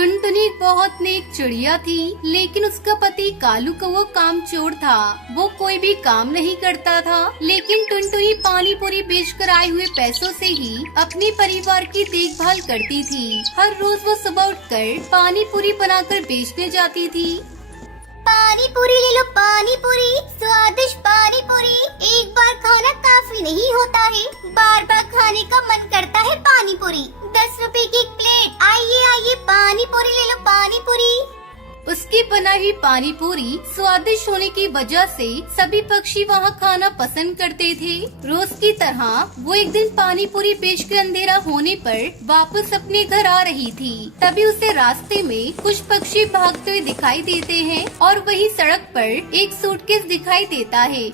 टुनटुनी बहुत नेक चिड़िया थी, लेकिन उसका पति कालू कौवा कामचोर था। वो कोई भी काम नहीं करता था, लेकिन टुनटुनी पानी पूरी बेचकर आए हुए पैसों से ही अपने परिवार की देखभाल करती थी। हर रोज वो सुबह उठकर पानी पूरी बनाकर बेचने जाती थी। पानी पूरी ले लो, पानी पूरी, स्वादिष्ट पानी पूरी। एक बार खाना काफी नहीं होता है, बार बार खाने का मन करता है पानी पूरी। 10 रुपए की एक प्लेट, आइए आइए पानी पूरी ले लो, पानी पूरी। उसकी बनाई हुई पानी पूरी स्वादिष्ट होने की वजह से सभी पक्षी वहाँ खाना पसंद करते थे। रोज की तरह वो एक दिन पानी पूरी बेचकर अंधेरा होने पर वापस अपने घर आ रही थी। तभी उसे रास्ते में कुछ पक्षी भागते हुए दिखाई देते हैं और वही सड़क पर एक सूटकेस दिखाई देता है।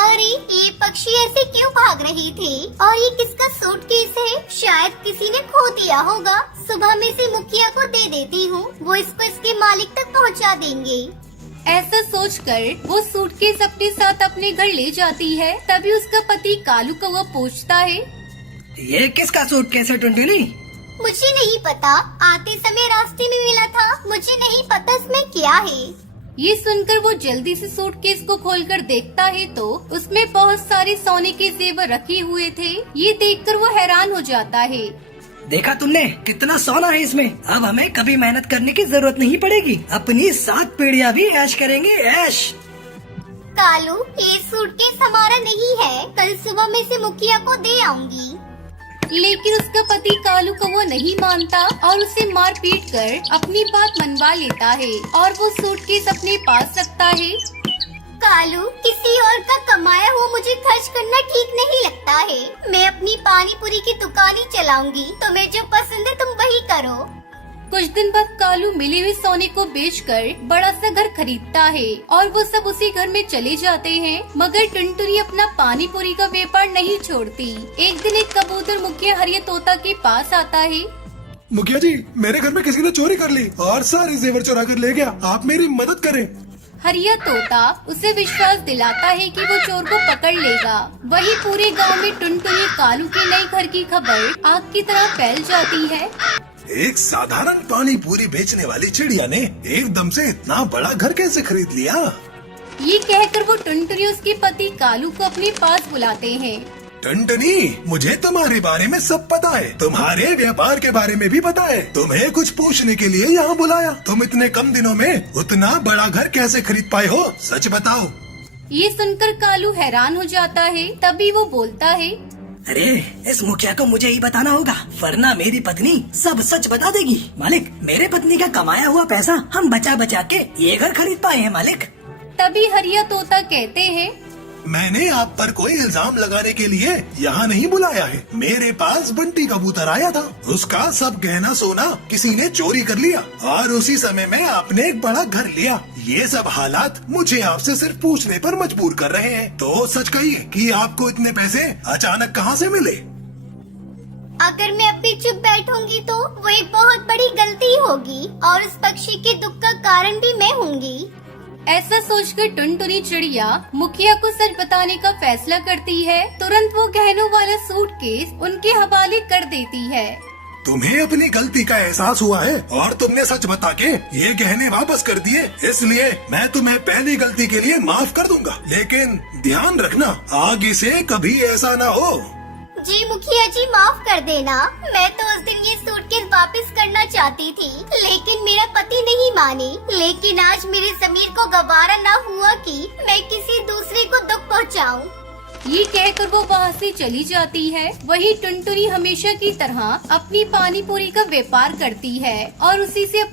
अरे ये पक्षी ऐसे क्यों भाग रहे थे? और ये किसका सूटकेस है? शायद किसी ने खो दिया होगा। सुबह में इसे मुखिया को दे देती हूँ, वो इसको इसके मालिक तक पहुँचा देंगे। ऐसा सोचकर वो सूटकेस अपने साथ अपने घर ले जाती है। तभी उसका पति कालू कौवा पूछता है, ये किसका सूटकेस है टुनटुनी? मुझे नहीं पता, आते समय रास्ते में मिला था, मुझे नहीं पता इसमें क्या है। ये सुनकर वो जल्दी से सूटकेस को खोलकर देखता है तो उसमें बहुत सारे सोने के जेवर रखे हुए थे। ये देखकर वो हैरान हो जाता है। देखा तुमने कितना सोना है इसमें? अब हमें कभी मेहनत करने की जरूरत नहीं पड़ेगी। अपनी 7 पीढ़ियाँ भी ऐश करेंगे, ऐश। कालू, ये सूटकेस हमारा नहीं है, कल सुबह में इसे मुखिया को दे आऊंगी। लेकिन उसका पति कालू को वो नहीं मानता और उसे मार पीट कर अपनी बात मनवा लेता है और वो सूटकेस अपने पास रखता है। कालू, किसी और का कमाया हुआ मुझे खर्च करना ठीक नहीं लगता है। मैं अपनी पानी पूरी की दुकान ही चलाऊंगी, तुम्हें जो पसंद है तुम वही करो। कुछ दिन बाद कालू मिले हुए सोने को बेचकर बड़ा सा घर खरीदता है और वो सब उसी घर में चले जाते हैं। मगर टुनटुनी अपना पानी पूरी का व्यापार नहीं छोड़ती। एक दिन एक कबूतर मुखिया हरिया तोता के पास आता है। मुखिया जी, मेरे घर में किसी ने चोरी कर ली और सारे जेवर चुरा कर ले गया, आप मेरी मदद करें। हरिया तोता उसे विश्वास दिलाता है कि वो चोर को पकड़ लेगा। वही पूरे गांव में टुनटुनी कालू के नए घर की खबर आग की तरह फैल जाती है। एक साधारण पानी पूरी बेचने वाली चिड़िया ने एकदम से इतना बड़ा घर कैसे खरीद लिया? ये कहकर वो टुनटुनी उसके पति कालू को अपने पास बुलाते हैं। टुनटुनी, मुझे तुम्हारे बारे में सब पता है, तुम्हारे व्यापार के बारे में भी पता है। तुम्हें कुछ पूछने के लिए यहाँ बुलाया। तुम इतने कम दिनों में उतना बड़ा घर कैसे खरीद पाए हो? सच बताओ। ये सुनकर कालू हैरान हो जाता है। तभी वो बोलता है, अरे इस मुखिया को मुझे ही बताना होगा, वरना मेरी पत्नी सब सच बता देगी। मालिक, मेरे पत्नी का कमाया हुआ पैसा हम बचा बचा के ये घर खरीद पाए हैं मालिक। तभी हरिया तोता कहते हैं, मैंने आप पर कोई इल्जाम लगाने के लिए यहाँ नहीं बुलाया है। मेरे पास बंटी कबूतर आया था, उसका सब गहना सोना किसी ने चोरी कर लिया और उसी समय में आपने एक बड़ा घर लिया। ये सब हालात मुझे आपसे सिर्फ पूछने पर मजबूर कर रहे हैं। तो सच कहिए कि आपको इतने पैसे अचानक कहाँ से मिले? अगर मैं अभी चुप बैठूंगी तो वो एक बहुत बड़ी गलती होगी और उस पक्षी के दुख का कारण भी मैं होंगी। ऐसा सोचकर टुनटुनी चिड़िया मुखिया को सच बताने का फैसला करती है। तुरंत वो गहनों वाला सूटकेस उनके हवाले कर देती है। तुम्हें अपनी गलती का एहसास हुआ है और तुमने सच बता के ये गहने वापस कर दिए, इसलिए मैं तुम्हें पहली गलती के लिए माफ कर दूंगा। लेकिन ध्यान रखना, आगे से कभी ऐसा ना हो। जी मुखिया जी, माफ कर देना। मैं तो उस दिन ये सूटकेस वापस करना चाहती थी, लेकिन मेरा पति नहीं माने। लेकिन आज मेरे ज़मीर को गवारा ना हुआ कि मैं किसी दूसरे को दुख पहुंचाऊं। ये कहकर वो वहाँ से चली जाती है। वही टुनटुनी हमेशा की तरह अपनी पानी पूरी का व्यापार करती है और उसी से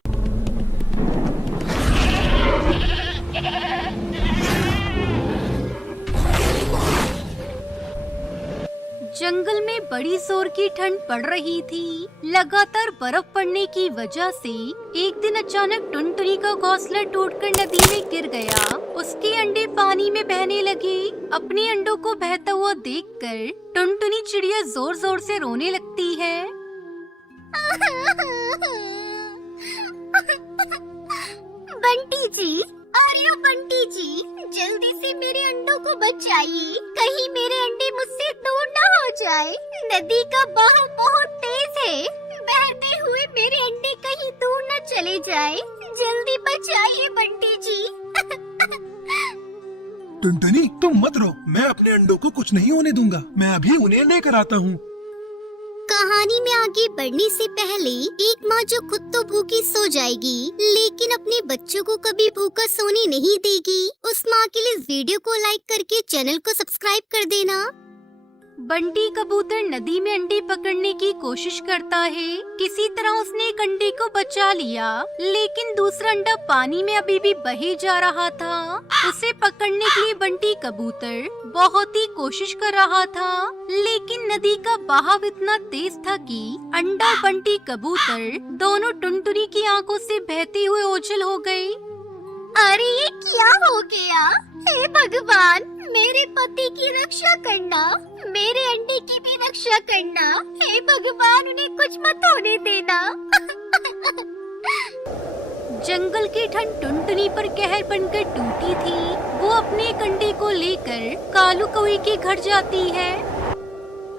जंगल में बड़ी जोर की ठंड पड़ रही थी। लगातार बर्फ पड़ने की वजह से एक दिन अचानक टुनटुनी का घोंसला टूटकर नदी में गिर गया। उसके अंडे पानी में बहने लगे। अपने अंडों को बहता हुआ देखकर टुनटुनी चिड़िया जोर जोर से रोने लगती है। बंटी जी, अरे ओ बंटी जी, जल्दी से मेरे अंडों को बचाइए, कहीं मेरे अंडे मुझसे दूर न हो जाए। नदी का बहाव बहुत तेज है, बहते हुए मेरे अंडे कहीं दूर न चले जाए। जल्दी बचाइए बंटी जी। टुनटुनी तुम मत रो, मैं अपने अंडों को कुछ नहीं होने दूंगा। मैं अभी उन्हें लेकर आता हूँ। कहानी में आगे बढ़ने से पहले एक माँ जो खुद तो भूखी सो जाएगी लेकिन अपने बच्चों को कभी भूखा सोने नहीं देगी, उस माँ के लिए इस वीडियो को लाइक करके चैनल को सब्सक्राइब कर देना। बंटी कबूतर नदी में अंडे पकड़ने की कोशिश करता है। किसी तरह उसने एक अंडे को बचा लिया, लेकिन दूसरा अंडा पानी में अभी भी बहे जा रहा था। उसे पकड़ने के लिए बंटी कबूतर बहुत ही कोशिश कर रहा था, लेकिन नदी का बहाव इतना तेज था कि अंडा और बंटी कबूतर दोनों टुनटुनी की आंखों से बहते हुए ओझल हो गए। अरे ये क्या हो गया? हे भगवान, मेरे पति की रक्षा करना, मेरे अंडे की भी रक्षा करना। हे भगवान, उन्हें कुछ मत होने देना। जंगल की ठंड टुनटुनी पर कहर बनकर टूटी थी। वो अपने एक अंडे को लेकर कालू कौवे के घर जाती है।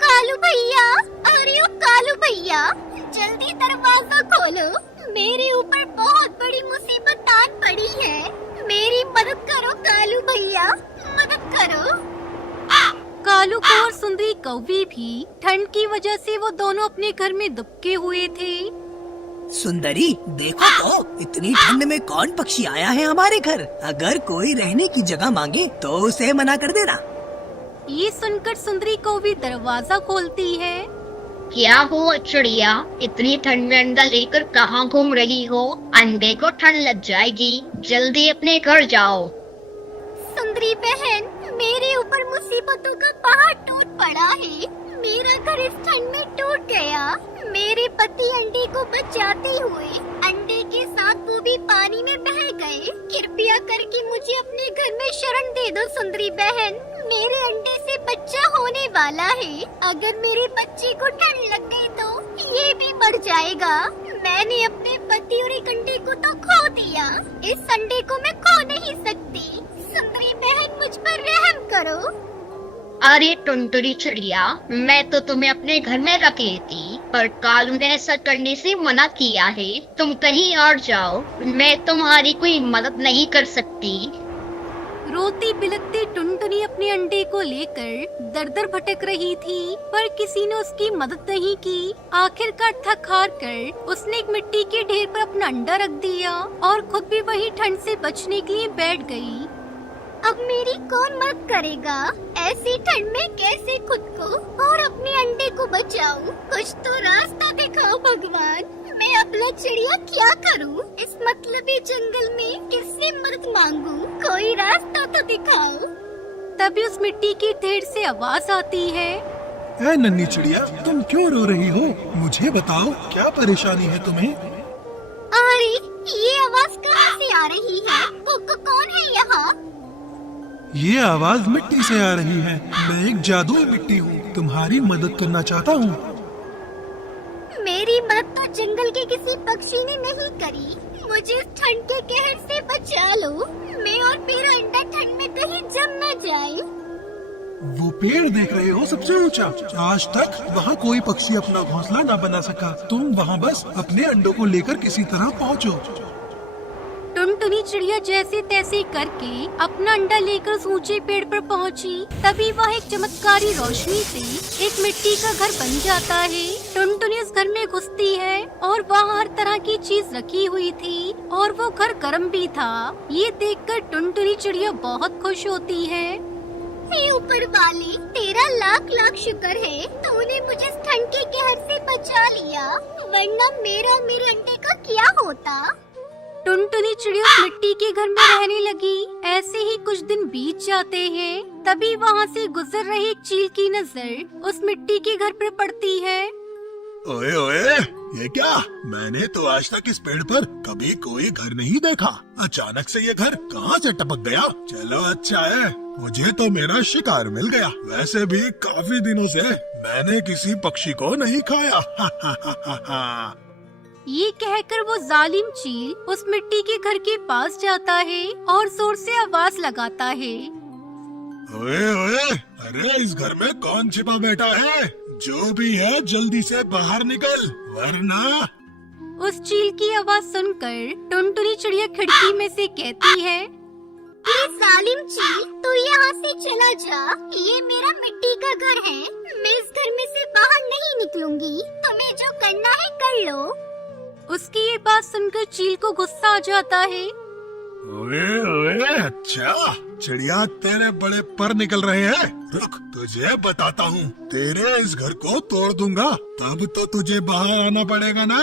कालू भैया, अरे ओ कालू भैया, जल्दी दरवाजा खोलो। मेरे ऊपर बहुत बड़ी मुसीबत आन पड़ी है। मेरी मदद करो कालू भैया, मदद करो। कालू को और सुंदरी कौवी भी ठंड की वजह से वो दोनों अपने घर में दुबके हुए थे। सुंदरी देखो तो, इतनी ठंड में कौन पक्षी आया है हमारे घर। अगर कोई रहने की जगह मांगे तो उसे मना कर देना। ये सुनकर सुंदरी कौवी दरवाजा खोलती है। क्या हुआ चिड़िया, इतनी ठंड में अंडा लेकर कहाँ घूम रही हो? अंडे को ठंड लग जाएगी, जल्दी अपने घर जाओ। सुंदरी बहन, मेरे ऊपर मुसीबतों का पहाड़ टूट पड़ा है। मेरा घर इस ठंड में टूट गया। मेरे पति अंडे को बचाते हुए अंडे के साथ वो भी पानी में बह गए। कृपया करके मुझे अपने घर में शरण दे दो सुंदरी बहन। मेरे अंडे से बच्चा होने वाला है। अगर मेरे बच्चे को ठंड लग गई तो ये भी मर जाएगा। मैंने अपने पति और एक अंडे को तो खो दिया, इस अंडे को मैं खो नहीं सकती। सुंदरी बहन, मुझ पर रहम करो। अरे टुनटुनी चिड़िया, मैं तो तुम्हें अपने घर में रख लेती, पर कालू ने ऐसा करने से मना किया है। तुम कहीं और जाओ, मैं तुम्हारी कोई मदद नहीं कर सकती। रोती बिलखती टुनटुनी अपने अंडे को लेकर दर दर भटक रही थी, पर किसी ने उसकी मदद नहीं की। आखिरकार थक हार कर उसने एक मिट्टी के ढेर पर अपना अंडा रख दिया और खुद भी वही ठंड से बचने के लिए बैठ गई। अब मेरी कौन मदद करेगा? ऐसी ठंड में कैसे खुद को और अपने अंडे को बचाऊं? कुछ तो रास्ता दिखाओ भगवान। मैं अपना चिड़िया क्या करूं? इस मतलबी जंगल में किससे मदद मांगूं? कोई रास्ता तो दिखाओ। तभी उस मिट्टी के ढेर से आवाज आती है। ऐ नन्ही चिड़िया, तुम क्यों रो रही हो? मुझे बताओ, क्या परेशानी है तुम्हें? अरे ये आवाज कहाँ से आ रही है? कौन है यहाँ? ये आवाज मिट्टी से आ रही है। मैं एक जादुई मिट्टी हूँ, तुम्हारी मदद करना चाहता हूँ। मेरी मदद तो जंगल के किसी पक्षी ने नहीं करी। मुझे इस ठंड के कहर से बचा लो। मैं और मेरा अंडा ठंड में कहीं जम न जाए। वो पेड़ देख रहे हो सबसे ऊंचा? आज तक वहाँ कोई पक्षी अपना घोंसला न बना सका। तुम वहाँ बस अपने अंडों को लेकर किसी तरह पहुँचो। टुनटुनी चिड़िया जैसे तैसे करके अपना अंडा लेकर उस ऊंचे पेड़ पर पहुंची। तभी वह एक चमत्कारी रोशनी से एक मिट्टी का घर बन जाता है। टुनटुनी उस घर में घुसती है और वहाँ हर तरह की चीज रखी हुई थी और वो घर गर्म भी था। ये देखकर टुनटुनी चिड़िया बहुत खुश होती है। हे ऊपर वाले, तेरा लाख लाख शुक्र है, तूने मुझे इस ठंड के कहर से बचा लिया, वरना मेरा और मेरे अंडे का क्या होता। टुनटुनी चिड़िया उस मिट्टी के घर में रहने लगी। ऐसे ही कुछ दिन बीत जाते हैं। तभी वहाँ से गुजर रही एक चील की नजर उस मिट्टी के घर पर पड़ती है। ओए ओए, ये क्या? मैंने तो आज तक इस पेड़ पर कभी कोई घर नहीं देखा। अचानक से ये घर कहाँ से टपक गया? चलो अच्छा है, मुझे तो मेरा शिकार मिल गया। वैसे भी काफी दिनों से मैंने किसी पक्षी को नहीं खाया। ये कहकर वो जालिम चील उस मिट्टी के घर के पास जाता है और जोर से आवाज लगाता है। ओए ओए, अरे इस घर में कौन छिपा बैठा है? जो भी है जल्दी से बाहर निकल, वरना। उस चील की आवाज सुनकर टुनटुनी चिड़िया खिड़की में से कहती है, ये जालिम चील, तू यहाँ से चला जा। ये मेरा मिट्टी का घर है, मैं इस घर में से बाहर नहीं निकलूंगी। तुम्हें जो करना है कर लो। उसकी ये बात सुनकर चील को गुस्सा आ जाता है। ओए ओए, अच्छा चिड़िया तेरे बड़े पर निकल रहे हैं। रुक, तुझे बताता हूँ, तेरे इस घर को तोड़ दूंगा, तब तो तुझे बाहर आना पड़ेगा ना।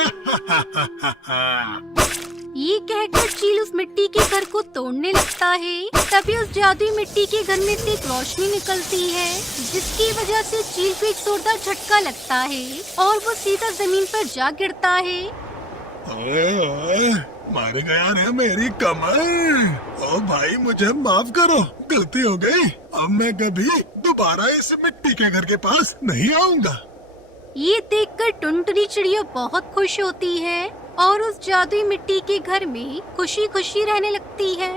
ये कहकर चील उस मिट्टी के घर को तोड़ने लगता है। तभी उस जादुई मिट्टी के घर में से एक रोशनी निकलती है, जिसकी वजह से चील को एक जोरदार झटका लगता है और वो सीधा जमीन पर जा गिरता है। ओए ओए, मार गया रे मेरी कमर। ओ भाई, मुझे माफ करो, गलती हो गई। अब मैं कभी दोबारा इस मिट्टी के घर के पास नहीं आऊंगा। ये देखकर टुनटुनी चिड़िया बहुत खुश होती है और उस जादुई मिट्टी के घर में खुशी खुशी रहने लगती है।